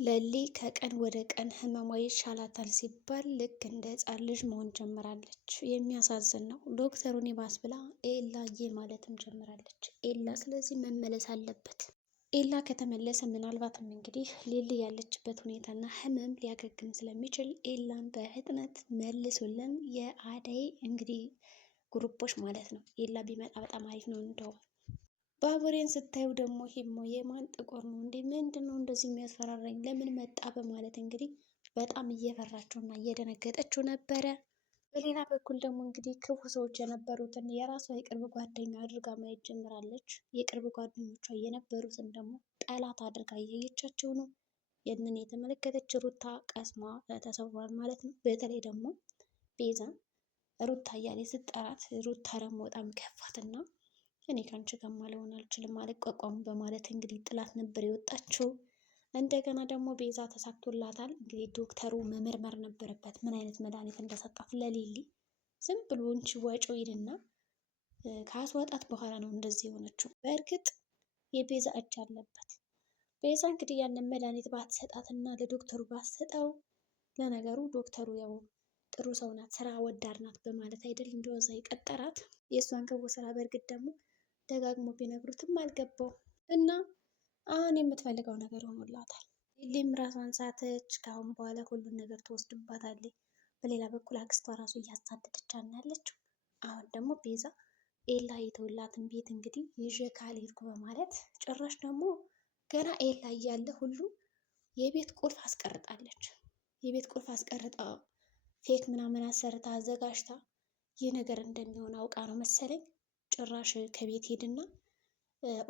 ለሊ ከቀን ወደ ቀን ህመሟ ይሻላታል ሲባል ልክ እንደ ህፃን ልጅ መሆን ጀምራለች። የሚያሳዝን ነው። ዶክተሩን ይባስ ብላ ኤላዬ ማለትም ጀምራለች። ኤላ ስለዚህ መመለስ አለበት። ኤላ ከተመለሰ ምናልባትም እንግዲህ ሊሊ ያለችበት ሁኔታና ህመም ሊያገግም ስለሚችል ኤላን በፍጥነት መልሱልን። የአደይ እንግዲህ ግሩፖች ማለት ነው። ኤላ ቢመጣ በጣም አሪፍ ነው እንደውም ባቡሬን ስታዩ ደግሞ ሂሞ የማን ጥቁር ነው እንዴ? ምንድን ነው እንደዚህ የሚያስፈራራኝ? ለምን መጣ? በማለት እንግዲህ በጣም እየፈራችው እና እየደነገጠችው ነበረ። በሌላ በኩል ደግሞ እንግዲህ ክፉ ሰዎች የነበሩትን የራሷ የቅርብ ጓደኛ አድርጋ ማየት ጀምራለች። የቅርብ ጓደኞቿ የነበሩትን ደግሞ ጠላት አድርጋ እያየቻቸው ነው። ይህንን የተመለከተች ሩታ ቀስሟ ተሰብሯል ማለት ነው። በተለይ ደግሞ ቤዛ ሩታ እያለ ስጠራት ሩታ ደግሞ በጣም ከፋትና እኔ ከአንቺ ጋር ልሆን አልችልም አልቋቋም በማለት እንግዲህ ጥላት ነበር የወጣችው። እንደገና ደግሞ ቤዛ ተሳክቶላታል። እንግዲህ ዶክተሩ መመርመር ነበረበት ምን አይነት መድኃኒት እንደሰጣት ለሊሊ። ዝም ብሎ እንቺ ወጪው ይልና ካስወጣት በኋላ ነው እንደዚህ የሆነችው። በእርግጥ የቤዛ እጅ አለበት። ቤዛ እንግዲህ ያንን መድኃኒት ባትሰጣትና ለዶክተሩ ባትሰጠው፣ ለነገሩ ዶክተሩ ያው ጥሩ ሰው ናት፣ ስራ ወዳድ ናት በማለት አይደል እንደወዛ የቀጠራት። የእሷን ክፉ ስራ በእርግጥ ደግሞ ደጋግሞ ቢነግሩትም አልገባው እና አሁን የምትፈልገው ነገር ሆኖላታል። ሊሊም ራሷን ሳተች። ከአሁን በኋላ ሁሉን ነገር ትወስድባታለች። በሌላ በኩል አክስቷ ራሱ እያሳደደች ያለችው። አሁን ደግሞ ቤዛ ኤላ የተውላትን ቤት እንግዲህ ይዤ ካልሄድኩ በማለት ጭራሽ ደግሞ ገና ኤላ እያለ ሁሉ የቤት ቁልፍ አስቀርጣለች። የቤት ቁልፍ አስቀርጣ ፌክ ምናምን አሰርታ አዘጋጅታ ይህ ነገር እንደሚሆን አውቃ ነው መሰለኝ ጭራሽ ከቤት ሄድና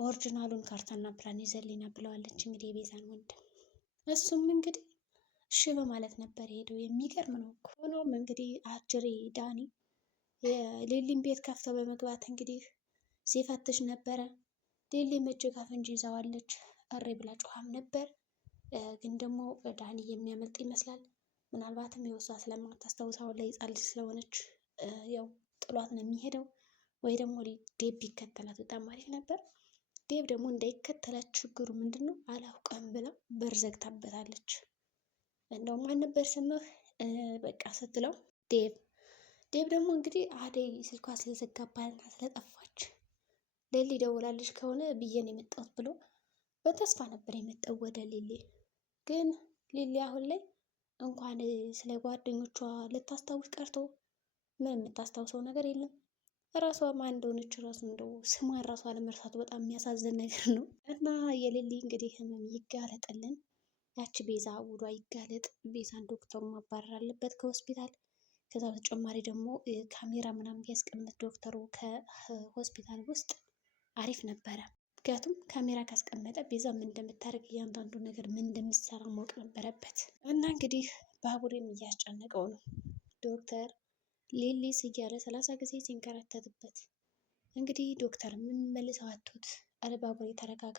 ኦሪጂናሉን ካርታና ፕላን ይዘልኝና ብለዋለች። እንግዲህ የቤዛን ወንድም እሱም እንግዲህ እሺ በማለት ነበር ሄደው። የሚገርም ነው። ሆኖም እንግዲህ አጅሬ ዳኒ የሌሊን ቤት ከፍተው በመግባት እንግዲህ ሲፈትሽ ነበረ። ሌሊም እጅ ከፍንጅ ይዛዋለች። እሬ ብላ ጮኻም ነበር። ግን ደግሞ ዳኒ የሚያመልጥ ይመስላል። ምናልባትም የወሷ ስለማታስታውሳው ላይ ህፃን ልጅ ስለሆነች ያው ጥሏት ነው የሚሄደው። ወይ ደግሞ ዴብ ቢከተላት በጣም አሪፍ ነበር። ዴብ ደግሞ እንዳይከተላት ችግሩ ምንድን ነው አላውቅም ብላ በር ዘግታበታለች። እንደውም ማን ነበር ስምህ በቃ ስትለው ዴብ። ዴብ ደግሞ እንግዲህ አደይ ስልኳ ስለዘጋባትና ስለጠፋች ሌሊ ደውላለች ከሆነ ብዬን የመጣሁት ብሎ በተስፋ ነበር የመጣው ወደ ሌሊ። ግን ሌሊ አሁን ላይ እንኳን ስለ ጓደኞቿ ልታስታውስ ቀርቶ ምን የምታስታውሰው ነገር የለም። ራሷ ማን እንደሆነች ራሱ እንደው ስሟን ራሷ ለመርሳቱ በጣም የሚያሳዝን ነገር ነው። እና የሌሊ እንግዲህ ህመም ይጋለጥልን። ያቺ ቤዛ ውዷ ይጋለጥ። ቤዛን ዶክተሩ ማባረር አለበት ከሆስፒታል። ከዛ በተጨማሪ ደግሞ ካሜራ ምናምን ቢያስቀምጥ ዶክተሩ ከሆስፒታል ውስጥ አሪፍ ነበረ። ምክንያቱም ካሜራ ካስቀመጠ ቤዛ ምን እንደምታደርግ እያንዳንዱ ነገር ምን እንደምትሰራ ማወቅ ነበረበት። እና እንግዲህ ባቡሬም እያስጨነቀው ነው ዶክተር ሊሊስ እያለ 30 ጊዜ ሲንከራተትበት እንግዲህ ዶክተር ምን መልሰው አትሁት አለ። ባቡሬ ተረጋጋ፣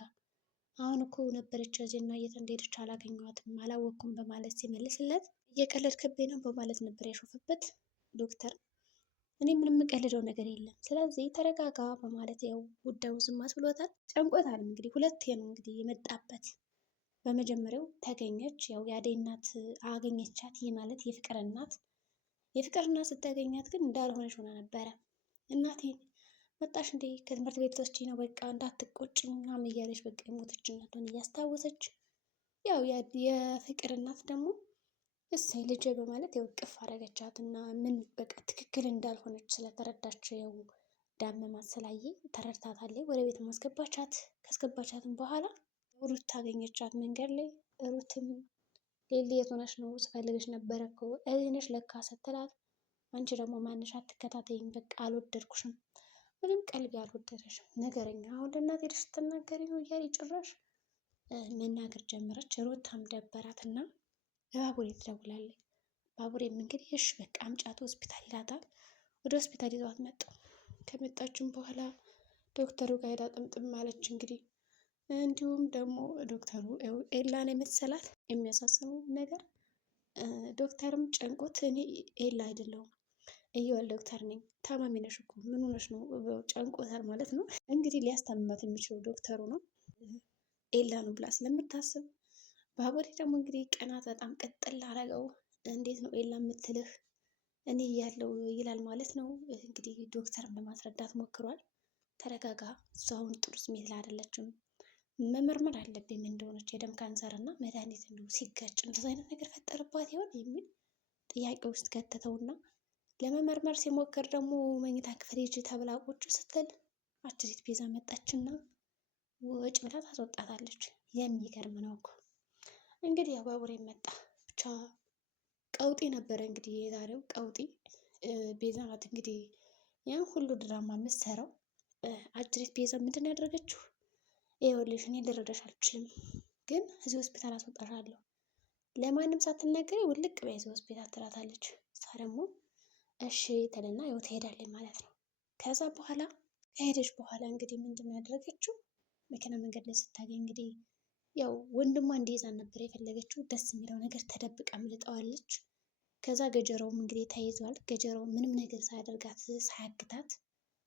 አሁን እኮ ነበረች እዚህና የት እንደሄደች አላገኘኋትም አላወቅኩም በማለት ሲመልስለት እየቀለድክብኝ ነው በማለት ነበር ያሾፈበት። ዶክተር እኔ ምንም የምቀልደው ነገር የለም ስለዚህ ተረጋጋ በማለት ያው ጉዳዩ ዝማት ብሎታል። ጨንቆታል። እንግዲህ ሁለቴ ነው እንግዲህ የመጣበት። በመጀመሪያው ተገኘች፣ ያው የአደይ እናት አገኘቻት። ይህ ማለት የፍቅር እናት። የፍቅር እናት ስታገኛት ግን እንዳልሆነች ሆና ነበረ። እናቴ መጣሽ እንዴ ከትምህርት ቤት ወስጂ ነው በቃ እንዳትቆጭ ምናምን እያለች በቃ የሞተች እናቷን እያስታወሰች ያው የፍቅር እናት ደግሞ እሰይ ልጄ በማለት ያው እቅፍ አደረገቻት እና ምን በቃ ትክክል እንዳልሆነች ስለተረዳች ያው ዳመማት ስላየ ተረድታታለች። ወደ ቤት ማስገባቻት። ካስገባቻትም በኋላ ሩት ታገኘቻት መንገድ ላይ። ሩትም ሌሊ የት ሆነሽ ነው ስፈልግሽ ነበረ እኮ እዚህ ነሽ ለካ ስትላት አንቺ ደግሞ ማንሽ አትከታተይኝ በቃ አልወደድኩሽም ምንም ቀልቢ አልወደደሽም ነገረኛ አሁን ለእናቴ ሄደሽ ስትናገሪ ነው እያለ ጭራሽ መናገር ጀመረች። ሩታም ደበራት እና ለባቡሬ ትደውላለች። ባቡሬም እንግዲህ እሺ በቃ አምጫት ሆስፒታል ይላታል። ወደ ሆስፒታል ይዟት መጡ። ከመጣችም በኋላ ዶክተሩ ጋር ሄዳ ጥምጥም አለች። እንግዲህ እንዲሁም ደግሞ ዶክተሩ ኤላን የመሰላት የሚያሳስበው ነገር ዶክተርም ጨንቆት እኔ ኤላ አይደለሁም እየዋል ዶክተር ነኝ ታማሚ ነሽ እኮ ምን ሆነሽ ነው ጨንቆታል ማለት ነው። እንግዲህ ሊያስታምማት የሚችለው ዶክተሩ ነው ኤላ ነው ብላ ስለምታስብ ባቡሬ ደግሞ እንግዲህ ቅናት በጣም ቅጥል አደረገው። እንዴት ነው ኤላ የምትልህ እኔ እያለው ይላል ማለት ነው። እንግዲህ ዶክተርን ለማስረዳት ሞክሯል። ተረጋጋ፣ እሷ አሁን ጥሩ ስሜት ላይ አይደለችም፣ መመርመር አለብኝ ምን እንደሆነች፣ የደም ካንሰር እና መድኃኒት እንዲሁ ሲጋጭ እንደዚ አይነት ነገር ፈጠረባት ይሆን የሚል ጥያቄ ውስጥ ከተተውና ለመመርመር ሲሞክር ደግሞ መኝታ ክፍል ሂጂ ተብላ ቁጭ ስትል አትሌት ቤዛ መጣችና ውጭ ብላ ታስወጣታለች። የሚገርም ነው እኮ እንግዲህ ያው ባቡሬ መጣ። ብቻ ቀውጢ ነበረ እንግዲህ የዛሬው ቀውጢ። ቤዛ ናት እንግዲህ ያን ሁሉ ድራማ የምትሰራው። አጅሬት ቤዛ ምንድን ነው ያደረገችው? ይኸውልሽ እኔ ልረዳሽ አልችልም፣ ግን እዚህ ሆስፒታል አስወጣሻለሁ፣ ለማንም ሳትናገሪ ውልቅ በይ እዚህ ሆስፒታል ትላታለች። እሷ ደግሞ እሺ ትልና ያው ትሄዳለች ማለት ነው። ከዛ በኋላ ከሄደች በኋላ እንግዲህ ምንድን ነው ያደረገችው? መኪና መንገድ ላይ ስታገኝ እንግዲህ ያው ወንድሟ እንዲይዛን ነበር የፈለገችው። ደስ የሚለው ነገር ተደብቃ አምልጠዋለች። ከዛ ገጀራውም እንግዲህ ተይዟል። ገጀራው ምንም ነገር ሳያደርጋት ሳያግታት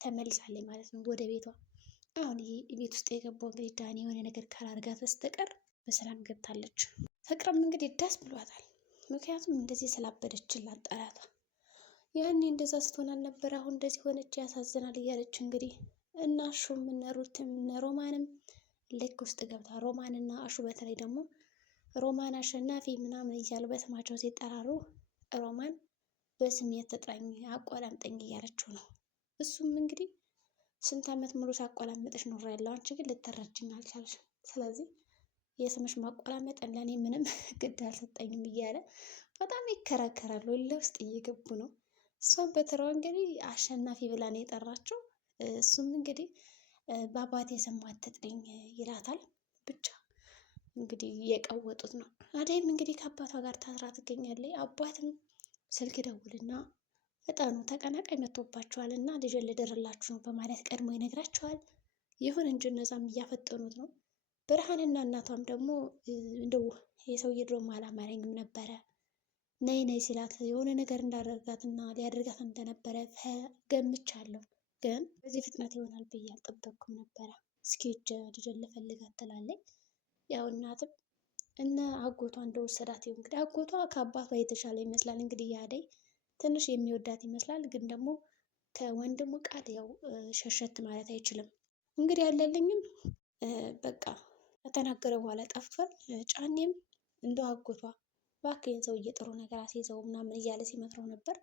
ተመልሳለች ማለት ነው ወደ ቤቷ። አሁን ይሄ ቤት ውስጥ የገባው እንግዲህ ዳኒ የሆነ ነገር ካላደርጋት በስተቀር በሰላም ገብታለች። ፍቅርም እንግዲህ ደስ ብሏታል። ምክንያቱም እንደዚህ ስላበደችላት ጠላቷ ያኔ እንደዛ ስትሆን አልነበረ አሁን እንደዚህ ሆነች፣ ያሳዝናል እያለች እንግዲህ እና አሹም እነ ሩትም እነ ሮማንም ልክ ውስጥ ገብታ ሮማንና አሹ በተለይ ደግሞ ሮማን አሸናፊ ምናምን እያሉ በስማቸው ሲጠራሩ ሮማን በስሜት ተጥራኝ አቆላምጠኝ እያለችው ነው። እሱም እንግዲህ ስንት ዓመት ሙሉ ሳቆላምጥሽ ኖር ያለው አንቺ ግን ልትረጅኝ አልቻልሽም። ስለዚህ የስምሽ ማቆላመጥን ለእኔ ምንም ግድ አልሰጠኝም እያለ በጣም ይከራከራሉ። ለውስጥ እየገቡ ነው። እሷም በተራዋ እንግዲህ አሸናፊ ብላ ነው የጠራችው። እሱም እንግዲህ በአባቴ ስም አትጥሪኝ ይላታል። ብቻ እንግዲህ እየቀወጡት ነው። አደይም እንግዲህ ከአባቷ ጋር ታስራ ትገኛለች። አባትም ስልክ ደውልና እጣኑ ተቀናቃኝ መጥቶባቸዋል እና ልጅን ልድርላችሁ ነው በማለት ቀድሞ ይነግራቸዋል። ይሁን እንጂ እነዛም እያፈጠኑት ነው። ብርሃንና እናቷም ደግሞ እንደው የሰውዬ ድሮም አላማረኝም ነበረ ነይ ነይ ሲላት የሆነ ነገር እንዳደርጋትና ሊያደርጋት እንደነበረ ገምቻለሁ፣ ግን በዚህ ፍጥነት ይሆናል ብዬ አልጠበቅኩም ነበረ። እስኪ ልጅን ልፈልጋት ትላለች። ያው እናትም እነ አጎቷ እንደወሰዳት ይኸው እንግዲህ አጎቷ ከአባቷ የተሻለ ይመስላል። እንግዲህ የአደይ ትንሽ የሚወዳት ይመስላል፣ ግን ደግሞ ከወንድሙ ቃል ያው ሸሸት ማለት አይችልም። እንግዲህ ያለልኝም በቃ ከተናገረ በኋላ ጠፍቷል። ጫኔም እንደው አጎቷ እባክህን ሰውዬ ጥሩ ነገር አስይዘው ምናምን እያለ ሲመክረው ነበር።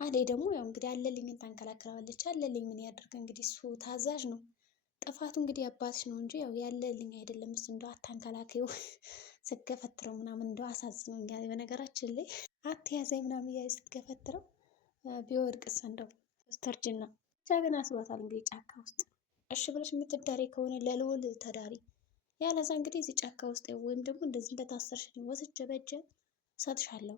አደይ ደግሞ ያው እንግዲህ አለልኝን ታንከላክለዋለች። አለልኝ ምን ያደርግ እንግዲህ እሱ ታዛዥ ነው። ጥፋቱ እንግዲህ አባትሽ ነው እንጂ ያው ያለልኝ አይደለም። እሱ እንደው አታንከላክየው ስትገፈትረው ምናምን እንደው አሳዝኖኛል። በነገራችን ላይ አትያዘኝ ምናምን እያለ ስትገፈትረው ቢወድቅስ እንደው ስተርጅና ብቻ ግን አስባታል። እንግዲህ ጫካ ውስጥ እሺ ብለሽ የምትዳሪ ከሆነ ለልዑል ተዳሪ፣ ያለዛ እንግዲህ እዚህ ጫካ ውስጥ ወይም ደግሞ እንደዚህ እንደታሰርሽ ወስጄ በእጄ እሰጥሻለሁ፣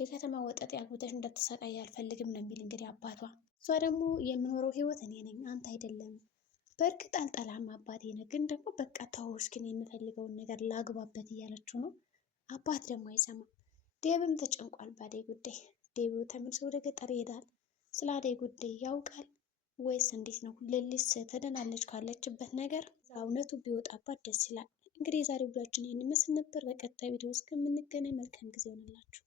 የከተማ ወጠጤ አግብተሽ እንዳትሰቃይ አልፈልግም ነው የሚል እንግዲህ አባቷ። እሷ ደግሞ የምኖረው ህይወት እኔ ነኝ አንተ አይደለም። በእርግጥ አልጠላም አባቴ ነህ፣ ግን ደግሞ በቃ ተውሽ፣ ግን የምፈልገውን ነገር ላግባበት እያለችው ነው። አባት ደግሞ አይሰማም። ዴብም ተጨንቋል በአደይ ጉዳይ። ዴብ ተመልሶ ወደ ገጠር ይሄዳል። ስለ አደይ ጉዳይ ያውቃል ወይስ እንዴት ነው? ልሊስ ትድናለች ካለችበት ነገር እውነቱ ቢወጣባት ደስ ይላል። እንግዲህ የዛሬው ቪዲዮአችን ይህን ይመስል ነበር። በቀጣይ ቪዲዮ እስከምንገናኝ መልካም ጊዜ ይሆንላችሁ።